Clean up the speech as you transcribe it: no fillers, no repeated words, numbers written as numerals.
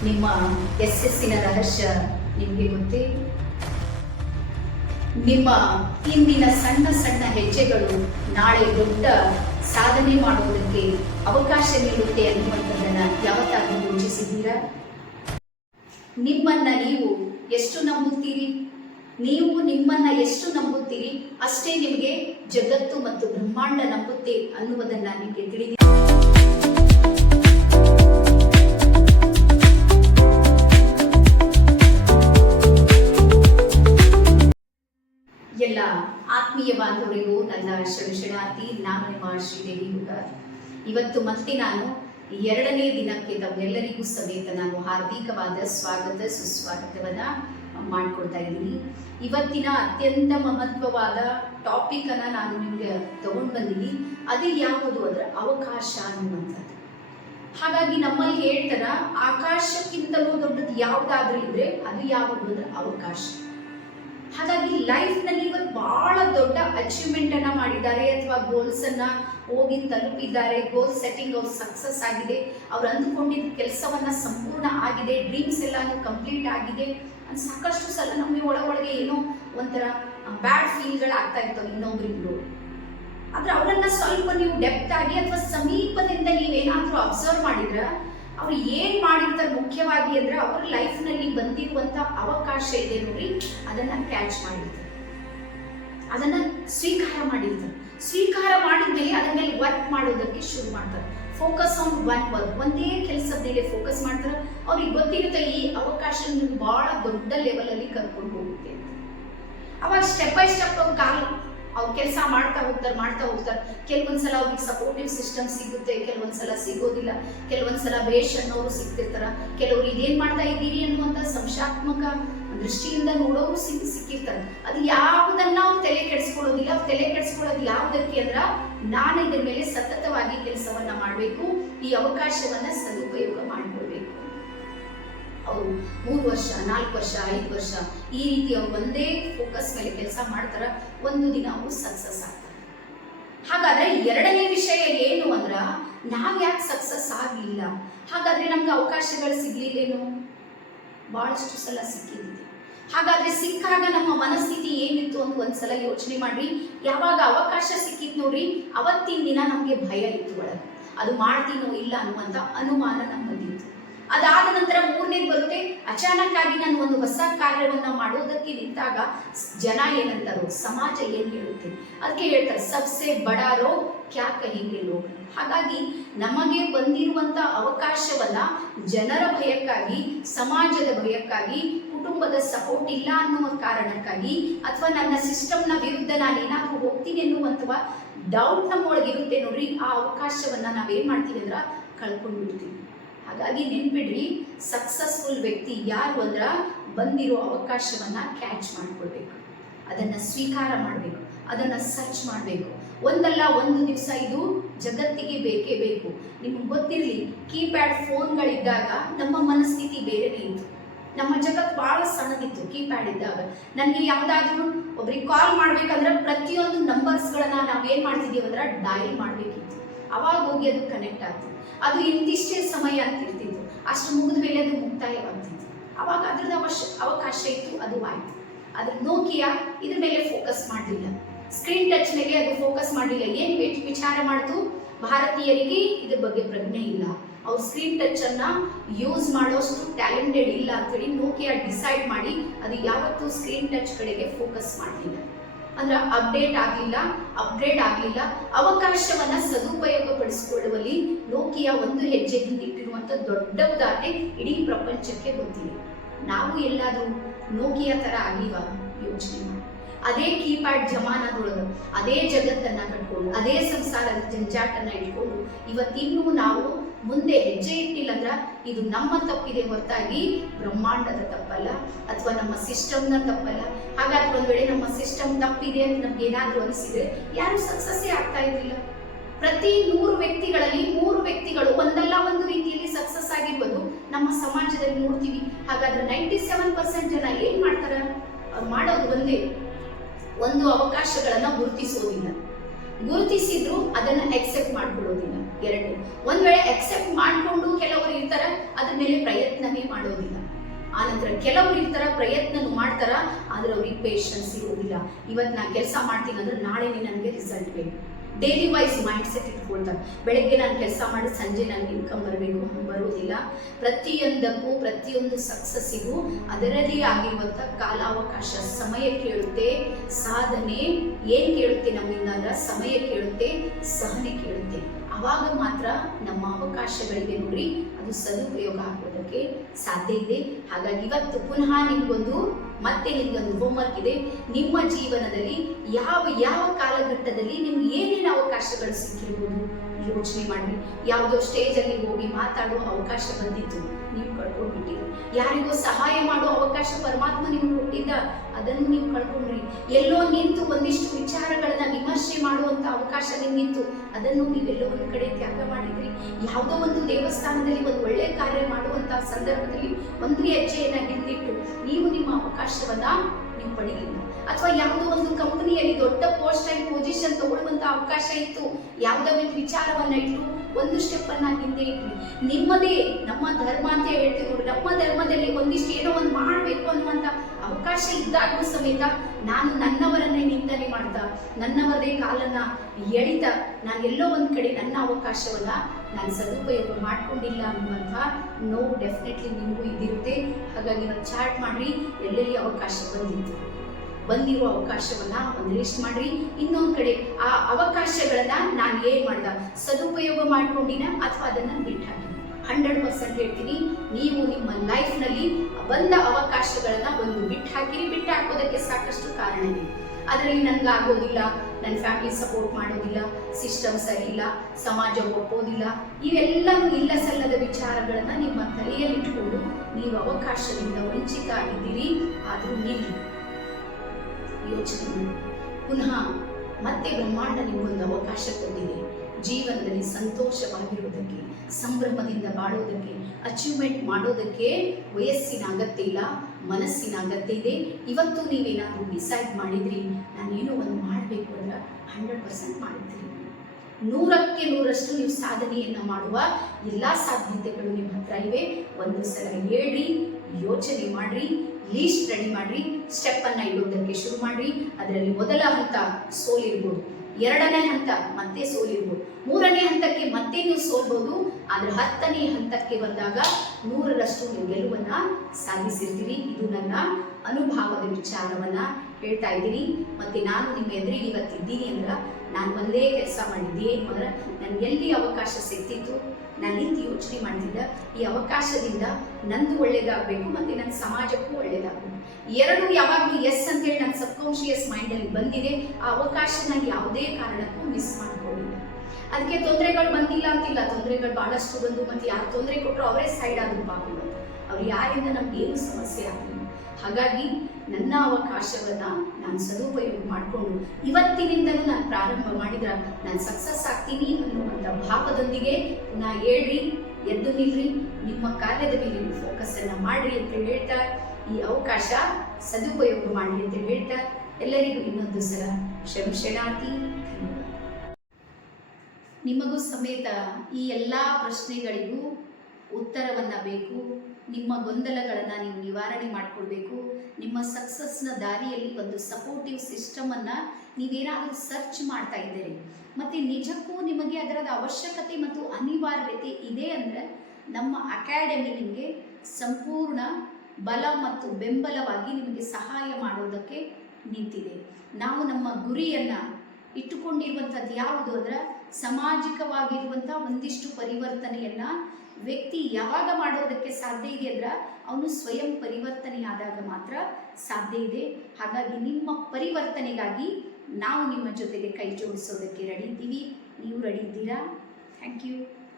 ನಿಮ್ಮ ಯಶಸ್ಸಿನ ರಹಸ್ಯ ನಿಮಗೆ ಗೊತ್ತೇ? ನಿಮ್ಮ ಇಂದಿನ ಸಣ್ಣ ಸಣ್ಣ ಹೆಜ್ಜೆಗಳು ನಾಳೆ ದೊಡ್ಡ ಸಾಧನೆ ಮಾಡುವುದಕ್ಕೆ ಅವಕಾಶ ನೀಡುತ್ತೆ ಅನ್ನುವಂಥದ್ದನ್ನು ಯಾವತ್ತಾದರೂ ಯೋಚಿಸಿದ್ದೀರಾ? ನಿಮ್ಮನ್ನ ನೀವು ಎಷ್ಟು ನಂಬುತ್ತೀರಿ? ನೀವು ನಿಮ್ಮನ್ನ ಎಷ್ಟು ನಂಬುತ್ತೀರಿ ಅಷ್ಟೇ ನಿಮಗೆ ಜಗತ್ತು ಮತ್ತು ಬ್ರಹ್ಮಾಂಡ ನಂಬುತ್ತೆ ಅನ್ನುವುದನ್ನ ನಿಮಗೆ ತಿಳಿದಿದೆ. ಎಲ್ಲ ಆತ್ಮೀಯ ಬಾಂಧವರಿಗೂ ನನ್ನ ಶರಣಾರ್ಥಿ. ನಾನು ನಿಮ್ಮ ಶ್ರೀದೇವಿ ಹುಡುಗ. ಇವತ್ತು ಮತ್ತೆ ನಾನು 2ನೇ ದಿನಕ್ಕೆ ತಮ್ಮೆಲ್ಲರಿಗೂ ಸಮೇತ ನಾನು ಹಾರ್ದಿಕವಾದ ಸ್ವಾಗತ ಸುಸ್ವಾಗತವನ್ನ ಮಾಡ್ಕೊಳ್ತಾ ಇದ್ದೀನಿ. ಇವತ್ತಿನ ಅತ್ಯಂತ ಮಹತ್ವವಾದ ಟಾಪಿಕ್ ಅನ್ನ ನಾನು ನಿಮ್ಗೆ ತಗೊಂಡು ಬಂದೀನಿ. ಅದು ಯಾವುದು ಅಂದ್ರೆ ಅವಕಾಶ ಅನ್ನುವಂಥದ್ದು. ಹಾಗಾಗಿ ನಮ್ಮಲ್ಲಿ ಹೇಳ್ತಾರ, ಆಕಾಶಕ್ಕಿಂತಲೂ ದೊಡ್ಡದು ಯಾವ್ದಾದ್ರೂ ಇದ್ರೆ ಅದು ಯಾವುದು ಅಂದ್ರೆ ಅವಕಾಶ. ಹಾಗಾಗಿ ಲೈಫ್ ನಲ್ಲಿ ಇವತ್ತು ಬಹಳ ದೊಡ್ಡ ಅಚೀವ್ಮೆಂಟ್ ಅನ್ನ ಮಾಡಿದ್ದಾರೆ ಅಥವಾ ಗೋಲ್ಸ್ ಅನ್ನ ಹೋಗಿ ತಲುಪಿದ್ದಾರೆ. ಗೋಲ್ ಸೆಟ್ಟಿಂಗ್ ಅವ್ರು ಸಕ್ಸಸ್ ಆಗಿದೆ, ಅವ್ರು ಅಂದುಕೊಂಡಿದ್ದ ಕೆಲಸವನ್ನ ಸಂಪೂರ್ಣ ಆಗಿದೆ, ಡ್ರೀಮ್ಸ್ ಎಲ್ಲಾನು ಕಂಪ್ಲೀಟ್ ಆಗಿದೆ. ಸಾಕಷ್ಟು ಸಲ ನಮಗೆ ಒಳಗೊಳಗೆ ಏನೋ ಒಂಥರ ಬ್ಯಾಡ್ ಫೀಲ್ಗಳು ಆಗ್ತಾ ಇರ್ತವೆ ಇನ್ನೊಬ್ರಿಬ್ರು. ಆದ್ರೆ ಅವರನ್ನ ಸ್ವಲ್ಪ ನೀವು ಡೆಪ್ತ್ ಆಗಿ ಅಥವಾ ಸಮೀಪದಿಂದ ನೀವೇನಾದ್ರೂ ಅಬ್ಸರ್ವ್ ಮಾಡಿದ್ರ ಅವ್ರು ಏನ್ ಮಾಡಿರ್ತಾರೆ ಮುಖ್ಯವಾಗಿ ಅಂದ್ರೆ ಅವ್ರ ಲೈಫ್ ನಲ್ಲಿ ಬಂದಿರುವಂತ ಅವಕಾಶ ಇದೆ ನೋಡ್ರಿ, ಅದನ್ನ ಕ್ಯಾಚ್ ಮಾಡಿರ್ತಾರೆ, ಅದನ್ನ ಸ್ವೀಕಾರ ಮಾಡಿರ್ತಾರೆ. ಸ್ವೀಕಾರ ಮಾಡಿದ್ಮೇಲೆ ಅದರ ಮೇಲೆ ವರ್ಕ್ ಮಾಡೋದಕ್ಕೆ ಶುರು ಮಾಡ್ತಾರೆ. ಫೋಕಸ್ ಆನ್ ಒನ್ ವರ್ಕ್, ಒಂದೇ ಕೆಲಸದ ಮೇಲೆ ಫೋಕಸ್ ಮಾಡ್ತಾರೆ. ಅವ್ರಿಗೆ ಗೊತ್ತಿರುತ್ತೆ ಈ ಅವಕಾಶ ನೀವು ಬಹಳ ದೊಡ್ಡ ಲೆವೆಲ್ ಅಲ್ಲಿ ಕರ್ಕೊಂಡು ಹೋಗುತ್ತೆ ಅಂತ. ಅವಾಗ ಸ್ಟೆಪ್ ಬೈ ಸ್ಟೆಪ್ ಅವ್ರು ಕೆಲಸ ಮಾಡ್ತಾ ಹೋಗ್ತಾರೆ. ಕೆಲವೊಂದ್ಸಲ ಅವ್ರಿಗೆ ಸಪೋರ್ಟಿವ್ ಸಿಸ್ಟಮ್ ಸಿಗುತ್ತೆ, ಕೆಲವೊಂದ್ಸಲ ಸಿಗೋದಿಲ್ಲ. ಕೆಲವೊಂದ್ಸಲ ಬೇಷ್ ಅನ್ನೋರು ಸಿಗ್ತಿರ್ತಾರ, ಕೆಲವರು ಇದೇನ್ ಮಾಡ್ತಾ ಇದ್ದೀರಿ ಅನ್ನುವಂತ ಸಂಶಯಾತ್ಮಕ ದೃಷ್ಟಿಯಿಂದ ನೋಡೋರು ಸಿಕ್ಕಿರ್ತಾರೆ. ಅದು ಯಾವುದನ್ನ ಅವ್ರು ತಲೆ ಕೆಡಿಸ್ಕೊಳ್ಳೋದಿಲ್ಲ. ಅವ್ರು ತಲೆ ಕೆಡಿಸ್ಕೊಳ್ಳೋದು ಯಾವುದಕ್ಕೆ ಅಂದ್ರ ನಾನು ಇದ್ರ ಮೇಲೆ ಸತತವಾಗಿ ಕೆಲಸವನ್ನ ಮಾಡಬೇಕು, ಈ ಅವಕಾಶವನ್ನ ಸದುಪಯೋಗ ಮಾಡಿಕೊಳ್ಬೇಕು. ಅವರು 3 ವರ್ಷ 4 ವರ್ಷ 5 ವರ್ಷ ಈ ರೀತಿ ಅವ್ರು ಒಂದೇ ಫೋಕಸ್ ಮೇಲೆ ಕೆಲಸ ಮಾಡ್ತಾರ. ಒಂದು ದಿನ ಅವರು ಸಕ್ಸಸ್ ಆಗ್ತಾರೆ. ಹಾಗಾದ್ರೆ 2ನೇ ವಿಷಯ ಏನು ಅಂದ್ರ, ನಾವ್ ಯಾಕೆ ಸಕ್ಸಸ್ ಆಗ್ಲಿಲ್ಲ? ಹಾಗಾದ್ರೆ ನಮ್ಗೆ ಅವಕಾಶಗಳು ಸಿಗ್ಲಿಲ್ಲೇನು? ಬಹಳಷ್ಟು ಸಲ ಸಿಕ್ಕಿದೆ. ಹಾಗಾದ್ರೆ ಸಿಕ್ಕಾಗ ನಮ್ಮ ಮನಸ್ಥಿತಿ ಏನಿತ್ತು ಅಂತ ಒಂದ್ಸಲ ಯೋಚನೆ ಮಾಡ್ರಿ. ಯಾವಾಗ ಅವಕಾಶ ಸಿಕ್ಕಿತ್ ನೋಡ್ರಿ, ಅವತ್ತಿನ ದಿನ ನಮ್ಗೆ ಭಯ ಇತ್ತು ಒಳಗೆ, ಅದು ಮಾಡ್ತೀನೋ ಇಲ್ಲ ಅನ್ನುವಂತ ಅನುಮಾನ ನಮ್ಮಲ್ಲಿತ್ತು. ಅದಾದ ನಂತರ 3ನೇದು ಬರುತ್ತೆ, ಅಚಾನಕ್ ಆಗಿ ನಾನು ಒಂದು ಹೊಸ ಕಾರ್ಯವನ್ನ ಮಾಡೋದಕ್ಕೆ ನಿಂತಾಗ ಜನ ಏನಂತಾರೋ, ಸಮಾಜ ಏನ್ ಹೇಳುತ್ತೆ, ಅದಕ್ಕೆ ಹೇಳ್ತಾರೆ ಸಬ್ಸೆ ಬಡಾರೋ ಕ್ಯಾ ಕಹಿಂಗೆ ಲೋಗ. ಹಾಗಾಗಿ ನಮಗೆ ಬಂದಿರುವಂತ ಅವಕಾಶವನ್ನ ಜನರ ಭಯಕ್ಕಾಗಿ, ಸಮಾಜದ ಭಯಕ್ಕಾಗಿ, ಕುಟುಂಬದ ಸಪೋರ್ಟ್ ಇಲ್ಲ ಅನ್ನುವ ಕಾರಣಕ್ಕಾಗಿ, ಅಥವಾ ನನ್ನ ಸಿಸ್ಟಮ್ನ ವಿರುದ್ಧ ನಾನು ಏನಾದ್ರೂ ಹೋಗ್ತೀನಿ ಅನ್ನುವಂತಹ ಡೌಟ್ ನಮ್ಮೊಳಗಿರುತ್ತೆ ನೋಡ್ರಿ, ಆ ಅವಕಾಶವನ್ನ ನಾವೇನ್ ಮಾಡ್ತೀವಿ ಅಂದ್ರ ಕಳ್ಕೊಂಡು ಬಿಡ್ತೀವಿ. ಹಾಗಾಗಿ ನೆನ್ಪಿಡ್ರಿ, ಸಕ್ಸಸ್ಫುಲ್ ವ್ಯಕ್ತಿ ಯಾರು ಅಂದ್ರ ಬಂದಿರೋ ಅವಕಾಶವನ್ನ ಕ್ಯಾಚ್ ಮಾಡ್ಕೊಳ್ಬೇಕು, ಅದನ್ನ ಸ್ವೀಕಾರ ಮಾಡಬೇಕು, ಅದನ್ನ ಸರ್ಚ್ ಮಾಡಬೇಕು. ಒಂದಲ್ಲ ಒಂದು ದಿವಸ ಇದು ಜಗತ್ತಿಗೆ ಬೇಕೇ ಬೇಕು. ನಿಮ್ಗೆ ಗೊತ್ತಿರಲಿ, ಕೀಪ್ಯಾಡ್ ಫೋನ್ಗಳಿದ್ದಾಗ ನಮ್ಮ ಮನಸ್ಥಿತಿ ಬೇರೆನೇ ಇತ್ತು. ನಮ್ಮ ಜಗತ್ತು ಬಹಳ ಸಣ್ಣದಿತ್ತು ಕೀಪ್ಯಾಡ್ ಇದ್ದಾಗ. ನನಗೆ ಯಾವ್ದಾದ್ರು ಒಬ್ರಿಗೆ ಕಾಲ್ ಮಾಡ್ಬೇಕಂದ್ರೆ ಪ್ರತಿಯೊಂದು ನಂಬರ್ಸ್ಗಳನ್ನ ನಾವೇನ್ ಮಾಡ್ತಿದೀವಿ ಅಂದ್ರೆ ಡಯಲ್ ಮಾಡ್ಬೇಕಿತ್ತು. ಅವಾಗ ಹೋಗಿ ಅದು ಕನೆಕ್ಟ್ ಆಗ್ತಿತ್ತು. ಅದು ಇಂತಿಷ್ಟೇ ಸಮಯ ಅಂತ ಇರ್ತಿತ್ತು, ಅಷ್ಟು ಮುಗಿದ ಮೇಲೆ ಅದು ಮುಕ್ತಾಯವಾಗ್ತಿತ್ತು. ಅವಾಗ ಅದ್ರದ್ದು ಅವಕಾಶ ಇತ್ತು, ಅದು ಆಯ್ತು. ಅದ್ರ ನೋಕಿಯಾ ಇದ್ರ ಮೇಲೆ ಫೋಕಸ್ ಮಾಡಲಿಲ್ಲ, ಸ್ಕ್ರೀನ್ ಟಚ್ ಮೇಲೆ ಅದು ಫೋಕಸ್ ಮಾಡಲಿಲ್ಲ. ಏನ್ ವಿಚಾರ ಮಾಡ್ತು, ಭಾರತೀಯರಿಗೆ ಇದ್ರ ಬಗ್ಗೆ ಪ್ರಜ್ಞೆ ಇಲ್ಲ, ಅವ್ರು ಸ್ಕ್ರೀನ್ ಟಚ್ ಅನ್ನ ಯೂಸ್ ಮಾಡೋಷ್ಟು ಟ್ಯಾಲೆಂಟೆಡ್ ಇಲ್ಲ ಅಂತೇಳಿ ನೋಕಿಯಾ ಡಿಸೈಡ್ ಮಾಡಿ ಅದು ಯಾವತ್ತೂ ಸ್ಕ್ರೀನ್ ಟಚ್ ಕಡೆಗೆ ಫೋಕಸ್ ಮಾಡಲಿಲ್ಲ. ಅಂದ್ರೆ ಅಪ್ಡೇಟ್ ಆಗಲಿಲ್ಲ. ಅವಕಾಶವನ್ನ ಸದುಪಯೋಗ ಪಡಿಸಿಕೊಳ್ಳುವಲ್ಲಿ ನೋಕಿಯಾ ಒಂದು ಹೆಜ್ಜೆ ಹಿಂದಿಟ್ಟಿರುವಂತ ದೊಡ್ಡ ಉದಾಹರಣೆ ಇಡೀ ಪ್ರಪಂಚಕ್ಕೆ ಗೊತ್ತಿದೆ. ನಾವು ಎಲ್ಲಾದ್ರೂ ನೋಕಿಯಾ ತರ ಆಗಿವ? ಯೋಚನೆ ಮಾಡಿ. ಅದೇ ಕೀಪ್ಯಾಡ್ ಜಮಾನದೊಳಗೆ ಅದೇ ಜಗತ್ತನ್ನ ಕಟ್ಕೊಂಡು, ಅದೇ ಸಂಸಾರದ ಜಂಜಾಟನ್ನ ಇಟ್ಕೊಂಡು ಇವತ್ತಿನ್ನೂ ನಾವು ಮುಂದೆ ಹೆಜ್ಜೆ ಇಟ್ಟಿಲ್ಲ ಅಂದ್ರ ಇದು ನಮ್ಮ ತಪ್ಪಿದೆ ಹೊರತಾಗಿ ಬ್ರಹ್ಮಾಂಡದ ತಪ್ಪಲ್ಲ, ಅಥವಾ ನಮ್ಮ ಸಿಸ್ಟಮ್ನ ತಪ್ಪಲ್ಲ. ಹಾಗಾದ್ರೆ ಒಂದ್ ವೇಳೆ ನಮ್ಮ ಸಿಸ್ಟಮ್ ತಪ್ಪಿದೆ ಅಂತ ನಮ್ಗೆ ಏನಾದ್ರೂ ಅನಿಸಿದ್ರೆ ಯಾರು ಸಕ್ಸಸ್ಸೇ ಆಗ್ತಾ ಇರಲಿಲ್ಲ. ಪ್ರತಿ 100 ವ್ಯಕ್ತಿಗಳಲ್ಲಿ 3 ವ್ಯಕ್ತಿಗಳು ಒಂದಲ್ಲ ಒಂದು ರೀತಿಯಲ್ಲಿ ಸಕ್ಸಸ್ ಆಗಿರ್ಬೋದು ನಮ್ಮ ಸಮಾಜದಲ್ಲಿ ನೋಡ್ತೀವಿ. ಹಾಗಾದ್ರೆ 97% ಜನ ಏನ್ ಮಾಡ್ತಾರ? ಅವ್ರು ಮಾಡೋದು ಒಂದೇ, ಒಂದು ಅವಕಾಶಗಳನ್ನ ಗುರುತಿಸೋದಿಲ್ಲ. ಗುರುತಿಸಿದ್ರು ಅದನ್ನ ಎಕ್ಸೆಪ್ಟ್ ಮಾಡ್ಕೊಳ್ಳೋದಿಲ್ಲ. ಎರಡನೇ, ಒಂದ್ ವೇಳೆ ಎಕ್ಸೆಪ್ಟ್ ಮಾಡ್ಕೊಂಡು ಕೆಲವರು ಇರ್ತಾರ, ಅದ್ರ ಮೇಲೆ ಪ್ರಯತ್ನವೇ ಮಾಡೋದಿಲ್ಲ. ಆನಂತರ ಕೆಲವರು ಇರ್ತಾರ, ಪ್ರಯತ್ನ ಮಾಡ್ತಾರ, ಆದ್ರೆ ಅವ್ರಿಗೆ ಪೇಷನ್ಸ್ ಇರೋದಿಲ್ಲ. ಇವತ್ತು ನಾ ಕೆಲಸ ಮಾಡ್ತೀನಿ ಅಂದ್ರೆ ನಾಳೆನೇ ನನಗೆ ರಿಸಲ್ಟ್ ಬೇಕು. ಡೈಲಿ ವೈಸ್ ಮೈಂಡ್ ಸೆಟ್ ಇಟ್ಕೊಳ್ತಾರೆ. ಬೆಳಗ್ಗೆ ನಾನು ಕೆಲಸ ಮಾಡಿ ಸಂಜೆ ನನಗೆ ಇನ್ಕಮ್ ಬರಬೇಕು, ಬರೋದಿಲ್ಲ. ಪ್ರತಿಯೊಂದಕ್ಕೂ, ಪ್ರತಿಯೊಂದು ಸಕ್ಸಸ್ಸಿಗೂ ಅದರಲ್ಲಿ ಆಗಿರುವಂಥ ಕಾಲಾವಕಾಶ, ಸಮಯ ಕೇಳುತ್ತೆ. ಸಾಧನೆ ಏನು ಕೇಳುತ್ತೆ ನಮ್ಮಿಂದ ಅಂದ್ರೆ ಸಮಯ ಕೇಳುತ್ತೆ, ಸಹನೆ ಕೇಳುತ್ತೆ. ಅವಾಗ ಮಾತ್ರ ನಮ್ಮ ಅವಕಾಶಗಳಿಗೆ ನೋಡಿ ಅದು ಸದುಪಯೋಗ ಆಗೋದಕ್ಕೆ ಸಾಧ್ಯ ಇದೆ. ಹಾಗಾಗಿ ಇವತ್ತು ಪುನಃ ನಿಮ್ಗೊಂದು ಹೋಮ್ವರ್ಕ್ ಇದೆ. ನಿಮ್ಮ ಜೀವನದಲ್ಲಿ ಯಾವ ಯಾವ ಕಾಲಘಟ್ಟದಲ್ಲಿ ನಿಮ್ಗೆ ಏನೇನು ಅವಕಾಶಗಳು ಸಿಕ್ಕಿರ್ಬೋದು ಯೋಚನೆ ಮಾಡಿ. ಯಾವುದೋ ಸ್ಟೇಜಲ್ಲಿ ಹೋಗಿ ಮಾತಾಡೋ ಅವಕಾಶ ಬಂದಿತ್ತು, ನೀವು ಕಳ್ಕೊಂಡ್ಬಿಟ್ಟಿರಿ. ಯಾರಿಗೋ ಸಹಾಯ ಮಾಡೋ ಅವಕಾಶ ಪರಮಾತ್ಮ ನಿಮ್ಗೆ ಕೊಟ್ಟಿದ್ದ, ಅದನ್ನು ನೀವು ಕಳ್ಕೊಂಡ್ರಿ. ಎಲ್ಲೋ ನಿಂತು ಒಂದಿಷ್ಟು ವಿಚಾರಗಳನ್ನ ವಿಮರ್ಶೆ ಮಾಡುವಂತ ಅವಕಾಶ ನಿಮ್ಗಿತ್ತು, ಅದನ್ನು ನೀವೆಲ್ಲೋ ಒಂದು ಕಡೆ ತ್ಯಾಗ ಮಾಡಿದ್ರಿ. ಯಾವುದೋ ಒಂದು ದೇವಸ್ಥಾನದಲ್ಲಿ ಒಂದು ಒಳ್ಳೆ ಕಾರ್ಯ ಮಾಡುವಂತಹ ಸಂದರ್ಭದಲ್ಲಿ ಒಂದು ಹೆಜ್ಜೆಯನ್ನ ಹಿಂದಿಟ್ಟು ನೀವು ನಿಮ್ಮ ಅವಕಾಶವನ್ನ ನೀವು ಪಡೀಲಿಲ್ಲ. ಅಥವಾ ಯಾವುದೋ ಒಂದು ಕಂಪನಿಯಲ್ಲಿ ದೊಡ್ಡ ಪೋಸ್ಟ್ ಅಂಡ್ ಪೊಸಿಷನ್ ತಗೊಳ್ಳುವಂತ ಅವಕಾಶ ಇತ್ತು, ಯಾವುದೋ ಒಂದು ವಿಚಾರವನ್ನ ಇಟ್ಟು ಒಂದು ಸ್ಟೆಪ್ ಅನ್ನ ಹಿಂದೆ ಇಟ್ರಿ. ನಿಮ್ಮದೇ, ನಮ್ಮ ಧರ್ಮ ಅಂತ ಹೇಳ್ತೀವಿ ನೋಡಿ, ನಮ್ಮ ಧರ್ಮದಲ್ಲಿ ಒಂದಿಷ್ಟು ಏನೋ ಒಂದು ಮಾಡಬೇಕು ಅನ್ನುವಂತ ಅವಕಾಶ ಇದ್ದಾಗೂ ಸಮೇತ ನಾನು ನನ್ನವರನ್ನೇ ನಿಂದನೆ ಮಾಡ್ತಾ, ನನ್ನವರದೇ ಕಾಲನ್ನ ಎಳಿತ, ನಾನು ಎಲ್ಲೋ ಒಂದ್ ಕಡೆ ನನ್ನ ಅವಕಾಶವನ್ನ ನಾನು ಸದುಪಯೋಗ ಮಾಡ್ಕೊಂಡಿಲ್ಲ ಅನ್ನುವಂಥ ನೋವು ಡೆಫಿನೆಟ್ಲಿ ನಿಮಗೂ ಇದಿರುತ್ತೆ. ಹಾಗಾಗಿ ನಾವು ಚಾರ್ಟ್ ಮಾಡ್ರಿ, ಎಲ್ಲೆಲ್ಲಿ ಅವಕಾಶ ಬಂದಿರೋ ಅವಕಾಶವನ್ನ ಒಂದು ಲಿಸ್ಟ್ ಮಾಡ್ರಿ. ಇನ್ನೊಂದು ಕಡೆ ಆ ಅವಕಾಶಗಳನ್ನ ನಾನು ಏನ್ ಮಾಡ್ದ, ಸದುಪಯೋಗ ಮಾಡ್ಕೊಂಡಿನ ಅಥವಾ ಅದನ್ನ ಬಿಟ್ಟಾಕಿ. 100% ಹೇಳ್ತೀನಿ, ನೀವು ನಿಮ್ಮ ಲೈಫ್ನಲ್ಲಿ ಬಂದ ಅವಕಾಶಗಳನ್ನ ಒಂದು ಬಿಟ್ಟು ಹಾಕೋದಕ್ಕೆ ಸಾಕಷ್ಟು ಕಾರಣ ಇದೆ. ಅದರಲ್ಲಿ ನನ್ಗೆ ಆಗೋದಿಲ್ಲ, ನನ್ನ ಫ್ಯಾಮಿಲಿ ಸಪೋರ್ಟ್ ಮಾಡೋದಿಲ್ಲ, ಸಿಸ್ಟಮ್ ಸರಿ ಇಲ್ಲ, ಸಮಾಜ ಒಪ್ಪೋದಿಲ್ಲ, ಇವೆಲ್ಲವೂ ಇಲ್ಲ ಸಲ್ಲದ ವಿಚಾರಗಳನ್ನ ನಿಮ್ಮ ತಲೆಯಲ್ಲಿಟ್ಟುಕೊಂಡು ನೀವು ಅವಕಾಶದಿಂದ ವಂಚಿತ ಆಗಿದ್ದೀರಿ. ಆದರೂ ನಿಲ್ಲಿ, ಯೋಚನೆ ಮಾಡಿ. ಪುನಃ ಮತ್ತೆ ಬ್ರಹ್ಮಾಂಡ ನಿಮಗೊಂದು ಅವಕಾಶ ಕೊಟ್ಟಿದೆ. ಜೀವನದಲ್ಲಿ ಸಂತೋಷವಾಗಿರುವುದಕ್ಕೆ, ಸಂಭ್ರಮದಿಂದ ಬಾಳೋದಕ್ಕೆ, ಅಚೀವ್ಮೆಂಟ್ ಮಾಡೋದಕ್ಕೆ ವಯಸ್ಸಿನ ಅಗತ್ಯ ಇಲ್ಲ, ಮನಸ್ಸಿನ ಅಗತ್ಯ ಇದೆ. ಇವತ್ತು ನೀವೇನಾದರೂ ಡಿಸೈಡ್ ಮಾಡಿದ್ರಿ, ನಾನೇನೋ ಒಂದು ಮಾಡಬೇಕು ಅಂದ್ರೆ 100% ಮಾಡಿದ್ರಿ. 100ಕ್ಕೆ 100ರಷ್ಟು ನೀವು ಸಾಧನೆಯನ್ನು ಮಾಡುವ ಎಲ್ಲ ಸಾಧ್ಯತೆಗಳು ನಿಮ್ಮ ಹತ್ರ ಇವೆ. ಒಂದು ಸಲ ಹೇಳ್ರಿ, ಯೋಚನೆ ಮಾಡ್ರಿ, ಲೀಸ್ಟ್ ರೆಡಿ ಮಾಡ್ರಿ, ಸ್ಟೆಪ್ ಅನ್ನ ಇಡೋದಕ್ಕೆ ಶುರು ಮಾಡ್ರಿ. ಅದರಲ್ಲಿ ಮೊದಲ ಹಂತ ಸೋಲಿರ್ಬೋದು, ಎರಡನೇ ಹಂತ ಮತ್ತೆ ಸೋಲಿರ್ಬೋದು, ಮೂರನೇ ಹಂತಕ್ಕೆ ಮತ್ತೆ ನೀವು ಸೋಲ್ಬೋದು. ಆದ್ರೆ 10ನೇ ಹಂತಕ್ಕೆ ಬಂದಾಗ 100ರಷ್ಟು ನೀವು ಗೆಲುವನ್ನ ಸಾಧಿಸಿರ್ತೀರಿ. ಇದು ನನ್ನ ಅನುಭವದ ವಿಚಾರವನ್ನ ಹೇಳ್ತಾ ಇದ್ದೀನಿ. ಮತ್ತೆ ನಾನು ನಿಮ್ಮ ಎದುರಿಗೆ ಇವತ್ತಿದ್ದೀನಿ ಅಂದ್ರೆ ನಾನು ಒಂದೇ ಕೆಲಸ ಮಾಡಿದ್ದೆ. ಏನು ಅಂದ್ರೆ ನನಗೆ ಎಲ್ಲಿ ಅವಕಾಶ ಸಿಗ್ತಿತ್ತು, ನಾನು ನಿಂತು ಯೋಚನೆ ಮಾಡ್ತಿದ್ದ, ಈ ಅವಕಾಶದಿಂದ ನಂದು ಒಳ್ಳೇದಾಗಬೇಕು ಮತ್ತು ನನ್ನ ಸಮಾಜಕ್ಕೂ ಒಳ್ಳೇದಾಗಬೇಕು. ಎರಡು ಯಾವಾಗಲೂ ಎಸ್ ಅಂತೇಳಿ ನನ್ನ ಸಬ್ಕಾನ್ಶಿಯಸ್ ಮೈಂಡಲ್ಲಿ ಬಂದಿದೆ. ಆ ಅವಕಾಶನ ಯಾವುದೇ ಕಾರಣಕ್ಕೂ ಮಿಸ್ ಮಾಡ್ಕೊಳ್ಳಿಲ್ಲ. ಅದಕ್ಕೆ ತೊಂದರೆಗಳು ಬಂದಿಲ್ಲ ಅಂತಿಲ್ಲ, ತೊಂದರೆಗಳು ಭಾಳಷ್ಟು ಬಂದು, ಮತ್ತು ಯಾರು ತೊಂದರೆ ಕೊಟ್ಟರು ಅವರೇ ಸೈಡ್ ಆದರೂ ಪಾಪಿಲ್ಲ, ಅವ್ರು ಯಾರಿಂದ ನಮ್ಗೆ ಏನು ಸಮಸ್ಯೆ ಆಗಲಿಲ್ಲ. ಹಾಗಾಗಿ ನನ್ನ ಅವಕಾಶವನ್ನ ನಾನು ಸದುಪಯೋಗ ಮಾಡಿಕೊಂಡು ಇವತ್ತಿನಿಂದಲೂ ನಾನು ಪ್ರಾರಂಭ ಮಾಡಿದ್ರೆ ನಾನು ಸಕ್ಸಸ್ ಆಗ್ತೀನಿ ಅನ್ನುವಂಥ ಭಾವದೊಂದಿಗೆ ಪುನಃ ಹೇಳ್ರಿ, ಎದ್ದು ನಿಲ್ರಿ, ನಿಮ್ಮ ಕಾರ್ಯದ ಮೇಲೆ ನೀವು ಫೋಕಸ್ ಅನ್ನ ಮಾಡ್ರಿ ಅಂತ ಹೇಳ್ತಾ, ಈ ಅವಕಾಶ ಸದುಪಯೋಗ ಮಾಡಿ ಅಂತ ಹೇಳ್ತಾ ಎಲ್ಲರಿಗೂ ಇನ್ನೊಂದು ಸಲ ಶರಣಾರ್ಥಿ. ನಿಮಗೂ ಸಮೇತ ಈ ಎಲ್ಲ ಪ್ರಶ್ನೆಗಳಿಗೂ ಉತ್ತರವನ್ನು ಬೇಕು. ನಿಮ್ಮ ಗೊಂದಲಗಳನ್ನು ನೀವು ನಿವಾರಣೆ ಮಾಡಿಕೊಳ್ಬೇಕು. ನಿಮ್ಮ ಸಕ್ಸಸ್ನ ದಾರಿಯಲ್ಲಿ ಒಂದು ಸಪೋರ್ಟಿವ್ ಸಿಸ್ಟಮನ್ನು ನೀವೇನಾದರೂ ಸರ್ಚ್ ಮಾಡ್ತಾ ಇದ್ದೀರಿ ಮತ್ತು ನಿಜಕ್ಕೂ ನಿಮಗೆ ಅದರದ ಅವಶ್ಯಕತೆ ಮತ್ತು ಅನಿವಾರ್ಯತೆ ಇದೆ ಅಂದರೆ ನಮ್ಮ ಅಕಾಡೆಮಿ ನಿಮಗೆ ಸಂಪೂರ್ಣ ಬಲ ಮತ್ತು ಬೆಂಬಲವಾಗಿ ನಿಮಗೆ ಸಹಾಯ ಮಾಡೋದಕ್ಕೆ ನಿಂತಿದೆ. ನಾವು ನಮ್ಮ ಗುರಿಯನ್ನು ಇಟ್ಟುಕೊಂಡಿರುವಂಥದ್ದು ಯಾವುದು ಅಂದರೆ ಸಾಮಾಜಿಕವಾಗಿರುವಂಥ ಒಂದಿಷ್ಟು ಪರಿವರ್ತನೆಯನ್ನು ವ್ಯಕ್ತಿ ಯಾವಾಗ ಮಾಡೋದಕ್ಕೆ ಸಾಧ್ಯ ಇದೆ ಅಂದ್ರೆ ಅವನು ಸ್ವಯಂ ಪರಿವರ್ತನೆಯಾದಾಗ ಮಾತ್ರ ಸಾಧ್ಯ ಇದೆ. ಹಾಗಾಗಿ ನಿಮ್ಮ ಪರಿವರ್ತನೆಗಾಗಿ ನಾವು ನಿಮ್ಮ ಜೊತೆಗೆ ಕೈ ಜೋಡಿಸೋದಕ್ಕೆ ರೆಡಿ ಇದ್ದೀವಿ. ನೀವು ರೆಡಿ ಇದ್ದೀರಾ? Thank you.